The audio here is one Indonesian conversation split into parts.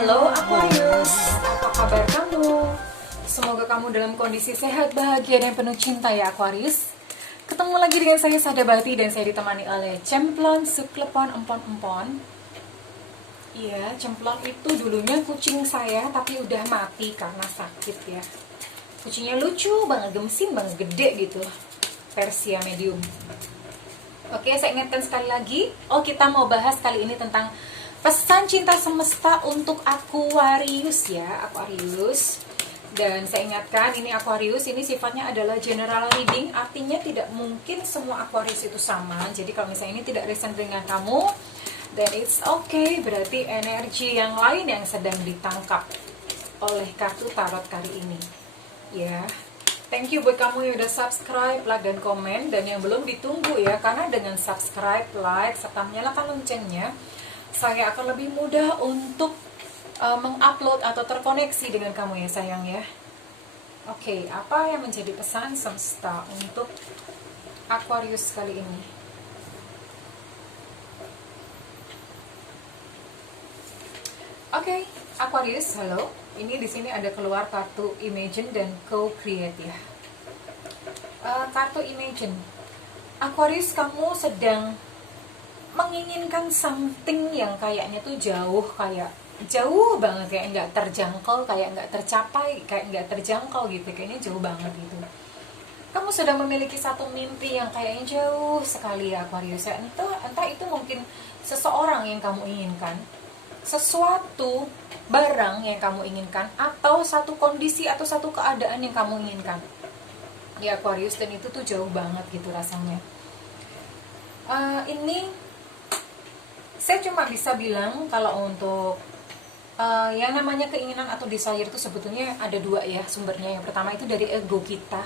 Halo Aquarius, apa kabar kamu? Semoga kamu dalam kondisi sehat, bahagia, dan penuh cinta ya Aquarius. Ketemu lagi dengan saya Sada Bati dan saya ditemani oleh Cemplon Suklepon Empon-Empon. Iya, Cemplon itu dulunya kucing saya tapi udah mati karena sakit ya. Kucingnya lucu banget, gemesin banget, gede gitu. Persia medium. Oke, saya ingatkan sekali lagi. Kita mau bahas kali ini tentang pesan cinta semesta untuk Aquarius ya, Aquarius. Dan saya ingatkan, ini Aquarius, ini sifatnya adalah general reading, artinya tidak mungkin semua Aquarius itu sama. Jadi kalau misalnya ini tidak resonate dengan kamu, then it's okay, berarti energi yang lain yang sedang ditangkap oleh kartu tarot kali ini. Ya, thank you buat kamu yang udah subscribe, like, dan komen. Dan yang belum ditunggu ya, karena dengan subscribe, like, serta menyalakan loncengnya, saya akan lebih mudah untuk mengupload atau terkoneksi dengan kamu ya sayang ya. Oke, apa yang menjadi pesan semesta untuk Aquarius kali ini? Oke, Aquarius, halo. Ini di sini ada keluar kartu Imagine dan Co-Create ya. Kartu Imagine, Aquarius, kamu sedang menginginkan something yang kayaknya tuh jauh banget, kayak nggak terjangkau, kayak nggak tercapai, kayak nggak terjangkau gitu, kayaknya jauh banget gitu. Kamu sudah memiliki satu mimpi yang kayaknya jauh sekali ya Aquarius ya. Entah itu mungkin seseorang yang kamu inginkan, sesuatu barang yang kamu inginkan, atau satu kondisi atau satu keadaan yang kamu inginkan ya Aquarius, dan itu tuh jauh banget gitu rasanya. Ini saya cuma bisa bilang kalau untuk yang namanya keinginan atau desire itu sebetulnya ada dua ya sumbernya. Yang pertama itu dari ego kita.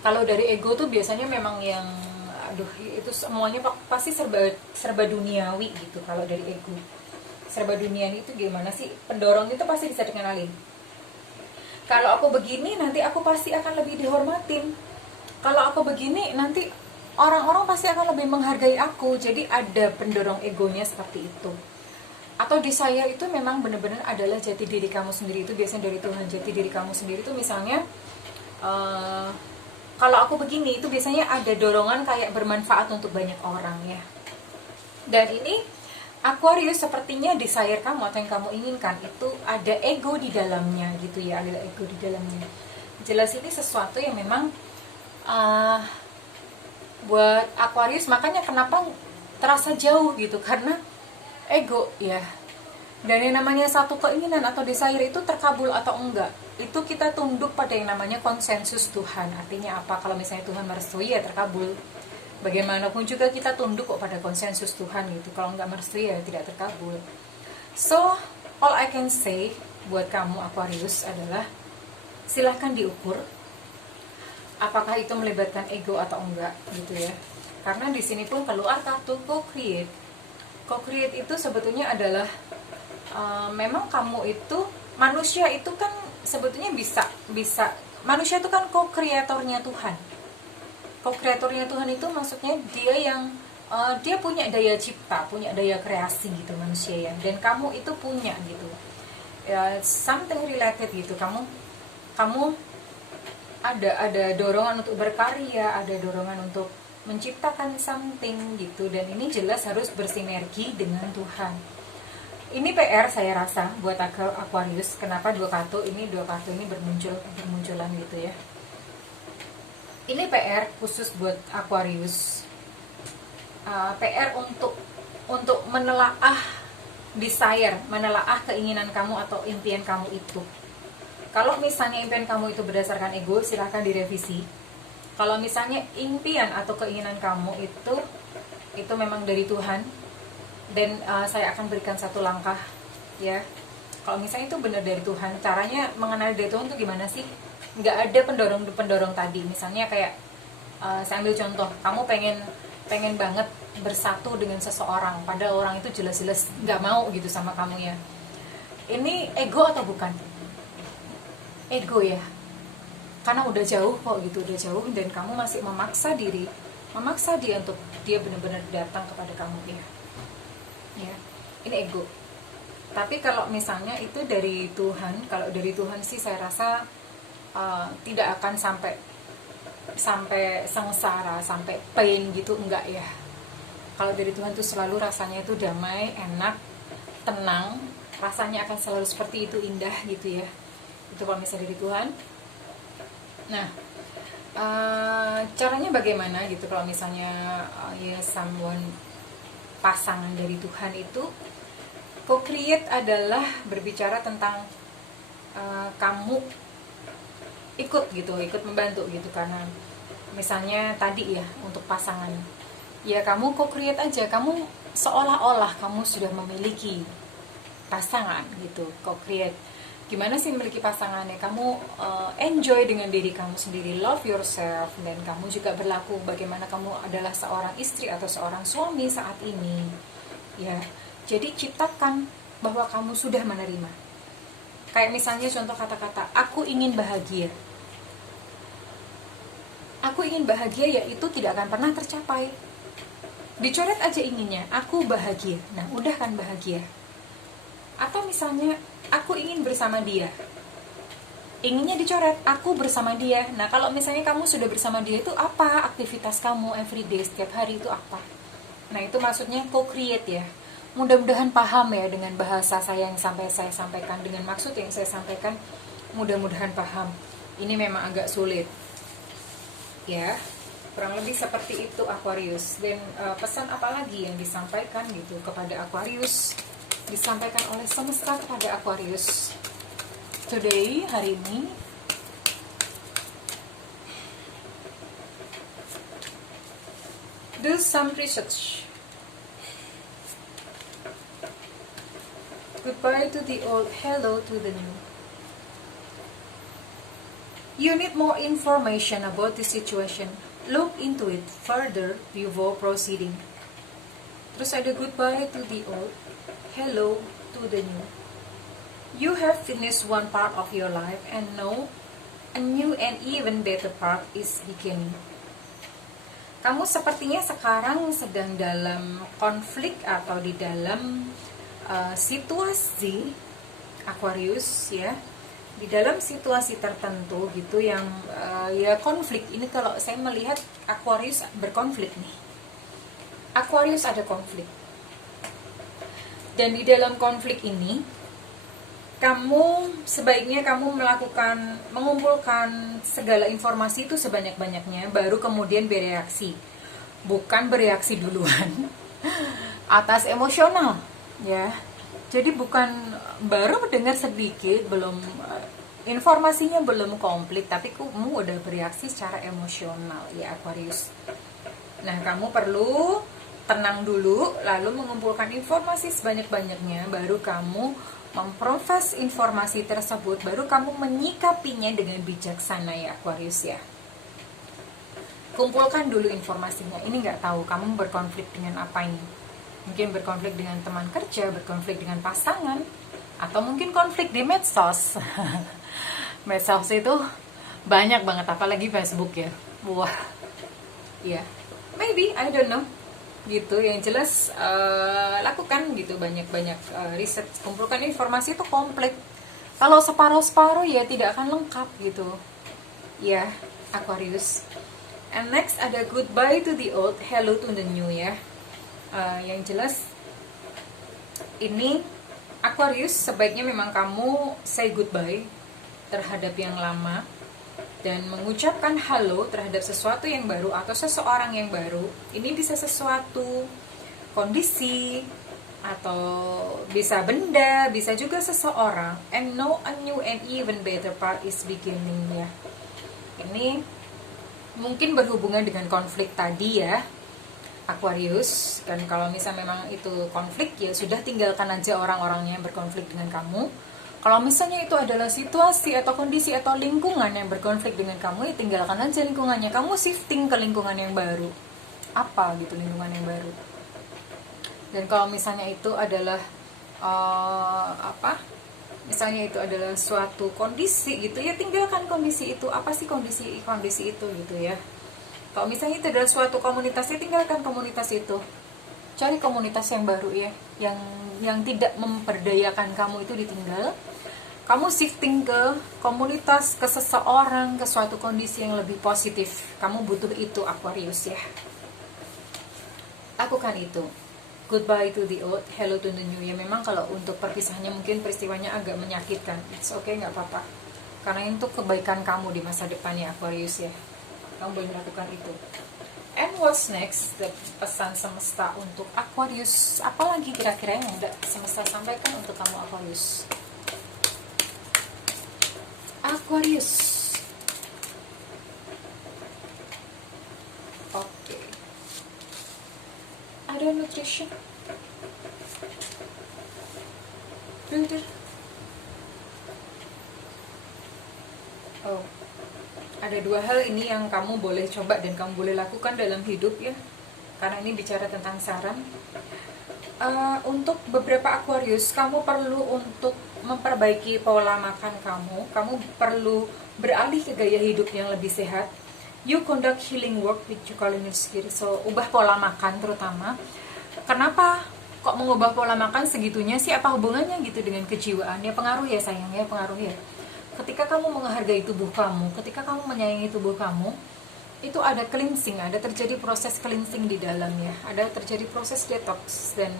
Kalau dari ego tuh biasanya memang yang itu semuanya pasti serba duniawi gitu. Kalau dari ego serba duniawi itu gimana sih, pendorong itu pasti bisa dikenalin. Kalau aku begini nanti aku pasti akan lebih dihormatin. Kalau aku begini nanti orang-orang pasti akan lebih menghargai aku. Jadi ada pendorong egonya seperti itu. Atau desire itu memang benar-benar adalah jati diri kamu sendiri. Itu biasanya dari Tuhan. Jati diri kamu sendiri itu misalnya kalau aku begini, itu biasanya ada dorongan kayak bermanfaat untuk banyak orang ya. Dan ini Aquarius, sepertinya desire kamu atau yang kamu inginkan itu ada ego di dalamnya gitu ya. Ada ego di dalamnya. Jelas ini sesuatu yang memang buat Aquarius, makanya kenapa terasa jauh gitu, karena ego ya. Dan yang namanya satu keinginan atau desire itu terkabul atau enggak, itu kita tunduk pada yang namanya konsensus Tuhan. Artinya apa? Kalau misalnya Tuhan merestui ya terkabul. Bagaimanapun juga kita tunduk kok pada konsensus Tuhan gitu. Kalau enggak merestui ya tidak terkabul. So, all I can say buat kamu Aquarius adalah silahkan diukur apakah itu melibatkan ego atau enggak gitu ya. Karena di sini pun keluar kartu Co-Create. Co-Create itu sebetulnya adalah memang kamu itu, manusia itu kan sebetulnya bisa manusia itu kan co-kreatornya Tuhan. Co-kreatornya Tuhan itu maksudnya dia yang dia punya daya cipta, punya daya kreasi gitu manusia ya. Dan kamu itu punya gitu ya, something related gitu. Kamu ada dorongan untuk berkarya, ada dorongan untuk menciptakan something gitu. Dan ini jelas harus bersinergi dengan Tuhan. Ini PR saya rasa buat Aquarius. Kenapa dua kartu ini bermunculan gitu ya. Ini PR khusus buat Aquarius. PR untuk menelaah desire, menelaah keinginan kamu atau impian kamu itu. Kalau misalnya impian kamu itu berdasarkan ego, silahkan direvisi. Kalau misalnya impian atau keinginan kamu itu memang dari Tuhan, dan saya akan berikan satu langkah ya. Kalau misalnya itu benar dari Tuhan, caranya mengenali dari Tuhan itu gimana sih? Nggak ada pendorong tadi. Misalnya kayak saya ambil contoh, kamu pengen banget bersatu dengan seseorang, padahal orang itu jelas-jelas nggak mau gitu sama kamu ya. Ini ego atau bukan? Ego ya, karena udah jauh kok gitu, udah jauh, dan kamu masih memaksa dia untuk dia benar-benar datang kepada kamu ya. Ini ego. Tapi kalau misalnya itu dari Tuhan, kalau dari Tuhan sih saya rasa tidak akan sampai sengsara, sampai pain gitu, enggak ya. Kalau dari Tuhan tuh selalu rasanya itu damai, enak, tenang, rasanya akan selalu seperti itu, indah gitu ya. Itu kalau misalnya dari Tuhan. Nah, caranya bagaimana gitu kalau misalnya ya someone, pasangan dari Tuhan itu. Co-create adalah berbicara tentang kamu ikut gitu, ikut membantu gitu. Karena misalnya tadi ya, untuk pasangan ya kamu co-create aja, kamu seolah-olah kamu sudah memiliki pasangan gitu. Co-create gimana sih memiliki pasangan ya, kamu enjoy dengan diri kamu sendiri, love yourself, dan kamu juga berlaku bagaimana kamu adalah seorang istri atau seorang suami saat ini ya. Jadi ciptakan bahwa kamu sudah menerima. Kayak misalnya contoh kata-kata, aku ingin bahagia. Aku ingin bahagia, yaitu tidak akan pernah tercapai. Dicoret aja inginnya, aku bahagia. Nah, udah kan bahagia. Atau misalnya, aku ingin bersama dia. Inginnya dicoret, aku bersama dia. Nah, kalau misalnya kamu sudah bersama dia, itu apa aktivitas kamu everyday, setiap hari itu apa? Nah, itu maksudnya co-create ya. Mudah-mudahan paham ya dengan bahasa saya yang saya sampaikan, dengan maksud yang saya sampaikan. Mudah-mudahan paham. Ini memang agak sulit ya, kurang lebih seperti itu Aquarius. Dan pesan apa lagi yang disampaikan gitu kepada Aquarius, disampaikan oleh semesta kepada Aquarius today, hari ini. Do some research. Goodbye to the old, hello to the new. You need more information about this situation. Look into it further before proceeding. Terus ada goodbye to the old, hello to the new. You have finished one part of your life and now a new and even better part is beginning. Kamu sepertinya sekarang sedang dalam konflik atau di dalam situasi Aquarius ya, di dalam situasi tertentu gitu yang ya konflik. Ini kalau saya melihat Aquarius berkonflik nih. Aquarius ada konflik. Dan di dalam konflik ini kamu sebaiknya kamu mengumpulkan segala informasi itu sebanyak-banyaknya, baru kemudian bereaksi. Bukan bereaksi duluan atas emosional ya. Jadi bukan baru mendengar sedikit, belum informasinya belum komplit, tapi kamu udah bereaksi secara emosional ya Aquarius. Nah, kamu perlu tenang dulu, lalu mengumpulkan informasi sebanyak-banyaknya, baru kamu memproses informasi tersebut, baru kamu menyikapinya dengan bijaksana ya Aquarius ya. Kumpulkan dulu informasinya. Ini nggak tahu kamu berkonflik dengan apa ini. Mungkin berkonflik dengan teman kerja, berkonflik dengan pasangan, atau mungkin konflik di medsos. Medsos itu banyak banget, apalagi Facebook ya. Wah, ya, maybe, I don't know. Gitu, yang jelas lakukan gitu banyak-banyak riset, kumpulkan informasi itu komplit. Kalau separuh-separuh ya tidak akan lengkap gitu. Ya, Aquarius. And next ada goodbye to the old, hello to the new ya. Yang jelas ini Aquarius sebaiknya memang kamu say goodbye terhadap yang lama dan mengucapkan halo terhadap sesuatu yang baru atau seseorang yang baru. Ini bisa sesuatu kondisi atau bisa benda, bisa juga seseorang. And know a new and even better part is beginning ya. Ini mungkin berhubungan dengan konflik tadi ya Aquarius. Dan kalau misalnya memang itu konflik, ya sudah tinggalkan aja orang-orangnya yang berkonflik dengan kamu. Kalau misalnya itu adalah situasi atau kondisi atau lingkungan yang berkonflik dengan kamu, ya tinggalkan aja lingkungannya. Kamu shifting ke lingkungan yang baru. Apa gitu lingkungan yang baru. Dan kalau misalnya itu adalah misalnya itu adalah suatu kondisi gitu, ya tinggalkan kondisi itu. Apa sih kondisi itu gitu ya. Kalau misalnya itu adalah suatu komunitas, ya tinggalkan komunitas itu. cari komunitas yang baru ya, yang tidak memperdayakan kamu itu ditinggal. Kamu shifting ke komunitas, ke seseorang, ke suatu kondisi yang lebih positif. Kamu butuh itu, Aquarius ya. Lakukan itu. Goodbye to the old, hello to the new. Ya memang kalau untuk perpisahannya mungkin peristiwanya agak menyakitkan. It's okay, nggak apa-apa. Karena itu kebaikan kamu di masa depannya, Aquarius ya. Kamu boleh melakukan itu. And what's next? The pesan semesta untuk Aquarius. Apalagi kira-kira yang udah semesta sampaikan untuk kamu, Aquarius? Aquarius. Oke. Ada nutrition. Builder. Oh. Ada dua hal ini yang kamu boleh coba dan kamu boleh lakukan dalam hidup ya. Karena ini bicara tentang saran. Untuk beberapa Aquarius, kamu perlu untuk memperbaiki pola makan kamu. Kamu perlu beralih ke gaya hidup yang lebih sehat. You conduct healing work with your calendar sendiri. So, ubah pola makan terutama. Kenapa kok mengubah pola makan segitunya sih? Apa hubungannya gitu dengan kejiwaan? Ya pengaruh ya sayang ya, pengaruh ya. Ketika kamu menghargai tubuh kamu, ketika kamu menyayangi tubuh kamu, itu ada cleansing, ada terjadi proses cleansing di dalamnya, ada terjadi proses detox, dan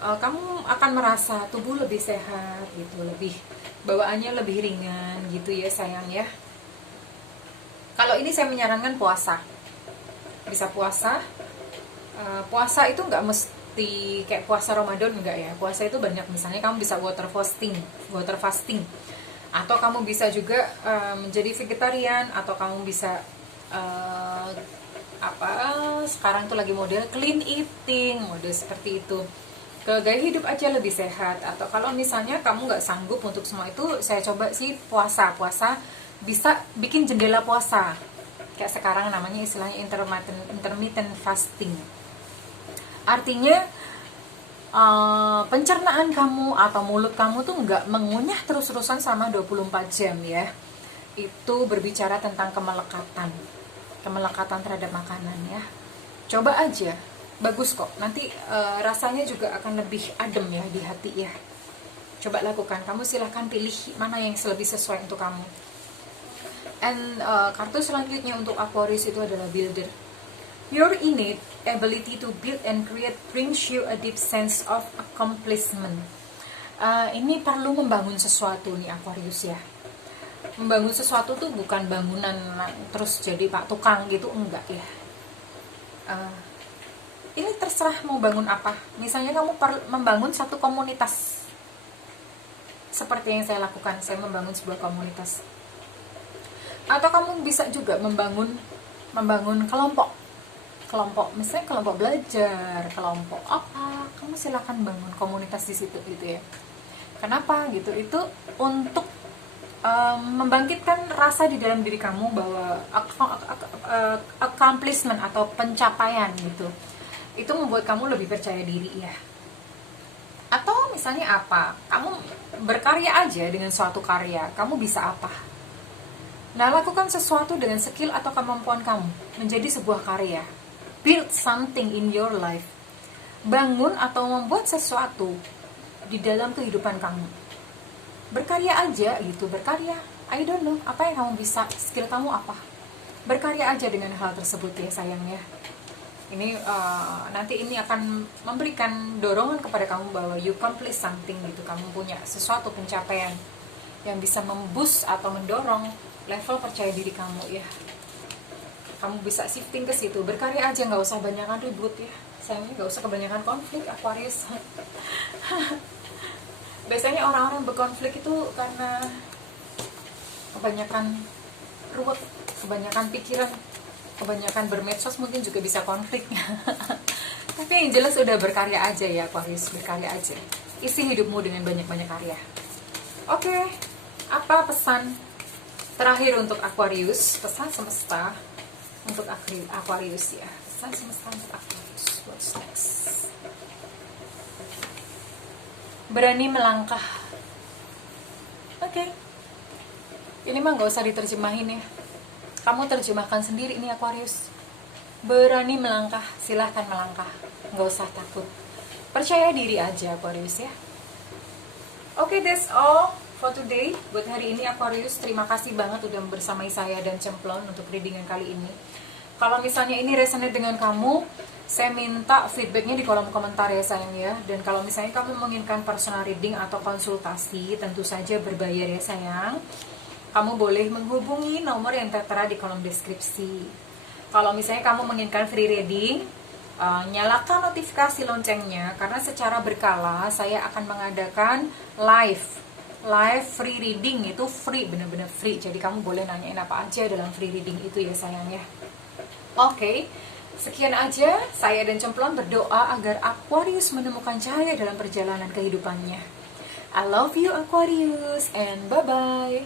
kamu akan merasa tubuh lebih sehat gitu, lebih bawaannya lebih ringan gitu ya sayang ya. Kalau ini saya menyarankan puasa, bisa puasa. Puasa itu nggak mesti kayak puasa Ramadan, enggak ya. Puasa itu banyak, misalnya kamu bisa water fasting, atau kamu bisa juga menjadi vegetarian, atau kamu bisa sekarang tuh lagi model clean eating, model seperti itu, ke gaya hidup aja lebih sehat. Atau kalau misalnya kamu nggak sanggup untuk semua itu, saya coba sih puasa bisa bikin jendela puasa, kayak sekarang namanya istilahnya intermittent fasting. Artinya pencernaan kamu atau mulut kamu tuh nggak mengunyah terus-terusan sama 24 jam ya. Itu berbicara tentang kemelekatan terhadap makanan ya. Coba aja, bagus kok. Nanti rasanya juga akan lebih adem ya di hati ya. Coba lakukan. Kamu silahkan pilih mana yang lebih sesuai untuk kamu. And kartu selanjutnya untuk Aquarius itu adalah Builder. Your innate ability to build and create brings you a deep sense of accomplishment. Ini perlu membangun sesuatu nih Aquarius ya. Membangun sesuatu tuh bukan bangunan terus jadi pak tukang gitu, enggak ya. Ini terserah mau bangun apa. Misalnya kamu membangun satu komunitas, seperti yang saya lakukan, saya membangun sebuah komunitas. Atau kamu bisa juga membangun kelompok, misalnya kelompok belajar, kelompok apa, kamu silakan bangun komunitas di situ gitu ya. Kenapa gitu? Itu untuk membangkitkan rasa di dalam diri kamu bahwa accomplishment atau pencapaian gitu. Itu membuat kamu lebih percaya diri ya. Atau misalnya apa? Kamu berkarya aja dengan suatu karya, kamu bisa apa? Nah, lakukan sesuatu dengan skill atau kemampuan kamu menjadi sebuah karya. Build something in your life. Bangun atau membuat sesuatu di dalam kehidupan kamu. Berkarya aja gitu, berkarya. I don't know, apa yang kamu bisa, skill kamu apa. Berkarya aja dengan hal tersebut ya sayang ya. Ini nanti ini akan memberikan dorongan kepada kamu bahwa you accomplish something gitu. Kamu punya sesuatu pencapaian yang bisa memboost atau mendorong level percaya diri kamu ya. Kamu bisa shifting ke situ, berkarya aja, nggak usah banyakan ribut ya sayangnya, nggak usah kebanyakan konflik Aquarius. Biasanya orang-orang berkonflik itu karena kebanyakan ruwet, kebanyakan pikiran, kebanyakan bermedsos, mungkin juga bisa konflik. Tapi yang jelas udah berkarya aja ya Aquarius, berkarya aja, isi hidupmu dengan banyak-banyak karya. Oke, apa pesan terakhir untuk Aquarius, pesan semesta untuk Aquarius ya, pesan semesta untuk Aquarius. What's next? Berani melangkah. Oke. Ini mah nggak usah diterjemahin ya. Kamu terjemahkan sendiri nih Aquarius. berani melangkah, silahkan melangkah, nggak usah takut, percaya diri aja Aquarius ya. Oke, that's all for today. Buat hari ini Aquarius, terima kasih banget udah bersamai saya dan Cemplon untuk readingan kali ini. Kalau misalnya ini resonate dengan kamu, saya minta feedbacknya di kolom komentar ya sayang ya. Dan kalau misalnya kamu menginginkan personal reading atau konsultasi, tentu saja berbayar ya sayang. Kamu boleh menghubungi nomor yang tertera di kolom deskripsi. Kalau misalnya kamu menginginkan free reading, nyalakan notifikasi loncengnya, karena secara berkala saya akan mengadakan live free reading. Itu free, bener-bener free. Jadi kamu boleh nanyain apa aja dalam free reading itu ya sayang ya. Oke, sekian aja. Saya dan Cemplon berdoa agar Aquarius menemukan cahaya dalam perjalanan kehidupannya. I love you Aquarius, and bye-bye.